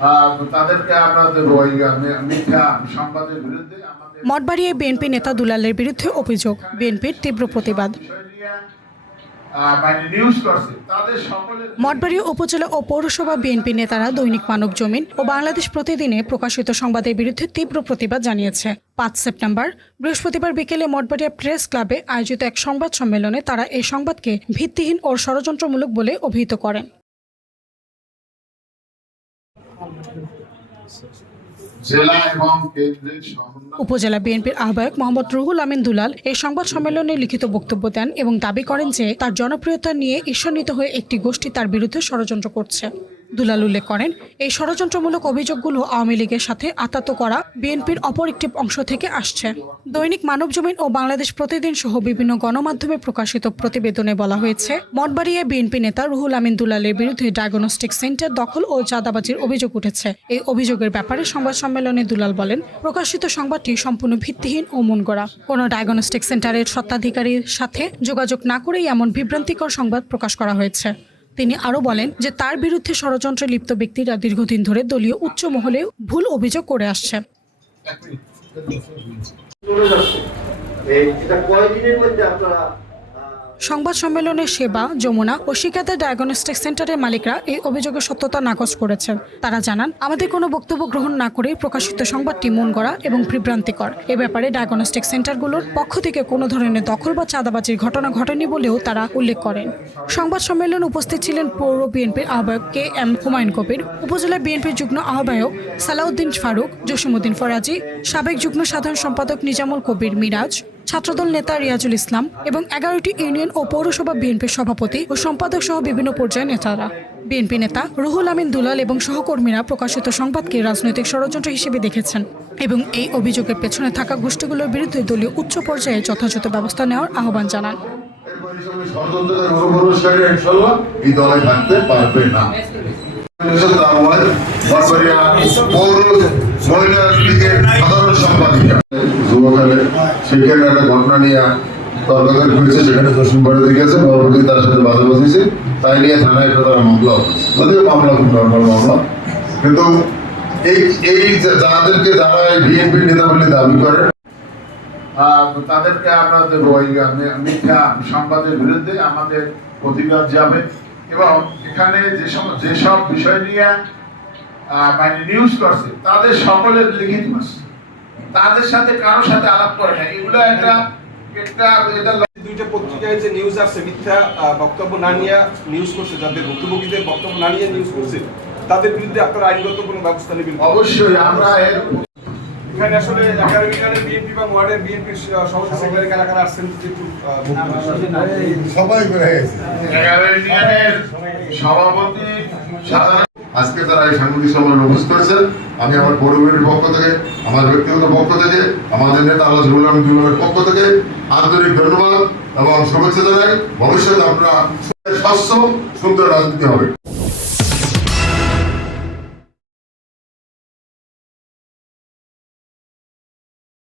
আহ, তাদেরকে আমরা দেবো ওই মিথ্যা সংবাদের বিরুদ্ধে মঠবাড়িয়ায় বিএনপি নেতা দুলালের বিরুদ্ধে অভিযোগ। বিএনপির তীব্র প্রতিবাদ। মানে মঠবাড়িয়া উপজেলা ও পৌরসভা বিএনপি নেতারা দৈনিক মানব জমিন ও বাংলাদেশ প্রতিদিনে প্রকাশিত সংবাদের বিরুদ্ধে তীব্র প্রতিবাদ জানিয়েছে। পাঁচ সেপ্টেম্বর বৃহস্পতিবার বিকেলে মঠবাড়িয়া প্রেস ক্লাবে আয়োজিত এক সংবাদ সম্মেলনে তারা এই সংবাদকে ভিত্তিহীন ও ষড়যন্ত্রমূলক বলে অভিহিত করেন। উপজেলা বিএনপির আহ্বায়ক মোহাম্মদ রুহুল আমিন দুলাল এই সংবাদ সম্মেলনে লিখিত বক্তব্য দেন এবং দাবি করেন যে তার জনপ্রিয়তা নিয়ে ঈর্ষান্বিত হয়ে একটি গোষ্ঠী তার বিরুদ্ধে ষড়যন্ত্র করছে। দুলাল উল্লেখ করেন, এই ষড়যন্ত্রমূলক অভিযোগগুলো আওয়ামী লীগের সাথে আতাত করা বিএনপির অপর একটি অংশ থেকে আসছে। দৈনিক মানবজমিন ও বাংলাদেশ প্রতিদিন সহ বিভিন্ন গণমাধ্যমে প্রকাশিত প্রতিবেদনে বলা হয়েছে মঠবাড়িয়ায় বিএনপি নেতা রুহুল আমিন দুলালের বিরুদ্ধে ডায়াগনস্টিক সেন্টার দখল ও চাঁদাবাজির অভিযোগ উঠেছে। এই অভিযোগের ব্যাপারে সংবাদ সম্মেলনে দুলাল বলেন, প্রকাশিত সংবাদটি সম্পূর্ণ ভিত্তিহীন ও মন গড়া কোনো ডায়াগনস্টিক সেন্টারের স্বত্বাধিকারীর সাথে যোগাযোগ না করেই এমন বিভ্রান্তিকর সংবাদ প্রকাশ করা হয়েছে। তিনি আরও বলেন যে তার বিরুদ্ধে ষড়যন্ত্রে লিপ্ত ব্যক্তিরা দীর্ঘদিন ধরে দলীয় উচ্চ মহলে ভুল অভিযোগ করে আসছে। এটা কয়দিনের মধ্যে আপনারা সংবাদ সম্মেলনে সেবা, যমুনা ও শিকাতে ডায়াগনস্টিক সেন্টারের মালিকরা এই অভিযোগের সত্যতা নাকচ করেছেন। তারা জানান, আমাদের কোনো বক্তব্য গ্রহণ না করে প্রকাশিত সংবাদটি মন গড়া এবং বিভ্রান্তিকর। এ ব্যাপারে ডায়াগনস্টিক সেন্টারগুলোর পক্ষ থেকে কোনো ধরনের দখল বা চাঁদাবাজির ঘটনা ঘটেনি বলেও তারা উল্লেখ করেন। সংবাদ সম্মেলনে উপস্থিত ছিলেন পৌর বিএনপির আহ্বায়ক কে এম হুমায়ুন কবির, উপজেলা বিএনপির যুগ্ম আহ্বায়ক সালাউদ্দিন ফারুক জসিমুদ্দিন ফরাজি, সাবেক যুগ্ম সাধারণ সম্পাদক নিজামুল কবির মিরাজ ছাত্রদল নেতা রিয়াজুল ইসলাম এবং এগারোটি ইউনিয়ন ও পৌরসভা বিএনপির সভাপতি ও সম্পাদক সহ বিভিন্ন পর্যায়ের নেতারা। বিএনপি নেতা রুহুল আমিন দুলাল এবং সহকর্মীরা প্রকাশিত সংবাদকে রাজনৈতিক ষড়যন্ত্র হিসেবে দেখেছেন এবং এই অভিযোগের পেছনে থাকা গোষ্ঠীগুলোর বিরুদ্ধে দলীয় উচ্চ পর্যায়ে যথাযথ ব্যবস্থা নেওয়ার আহ্বান জানান। পারবে না বারবারিয়া পৌর মহিলা লীগের সাধারণ সম্পাদিকা যুবকালে সেখানে একটা ঘটনা নিয়ে গেছে পরবর্তী তার সাথে বাধা বাঁধিয়েছে তাই নিয়ে থানায় তারা মামলা যদিও মামলা খুব নর্মাল মামলা। কিন্তু এই এই যাদেরকে যারা এই বিএনপির নেতা বলে দাবি করে তাদেরকে আমরা দেবো মিথ্যা সংবাদের বিরুদ্ধে আমাদের প্রতিবাদ যাবে এবং এখানে যেসব যেসব বিষয় নিয়ে মানে নিউজ করছে, তাদের সকলের লিখিত আছে তাদের সাথে কারোর সাথে আলাপ করে না। এগুলো একটা একটা এটা দুইটা পত্রিকায় যে নিউজ আসছে মিথ্যা বক্তব্য না নিয়ে নিউজ করছে যাদের ভুক্তভোগীদের বক্তব্য না নিয়ে নিউজ করছে তাদের বিরুদ্ধে আপনারা আইনগত কোনো ব্যবস্থা নেবেন? অবশ্যই আমরা এর এখানে আসলে বিএনপি বা ওয়ার্ডের সভাপতি সেক্রেটারি কারা কারা আসছেন। সবাই সাধারণ আজকে তারা এই সাংবাদিক সম্মেলনে উপস্থিত হয়েছে। আমি আমার পরিবারের পক্ষ থেকে, আমার ব্যক্তিগত পক্ষ থেকে, আমাদের নেতা আল্লাহ পক্ষ থেকে আন্তরিক ধন্যবাদ এবং শুভেচ্ছা জানাই। ভবিষ্যতে আপনারা স্বচ্ছ সুন্দর রাজনীতি হবে।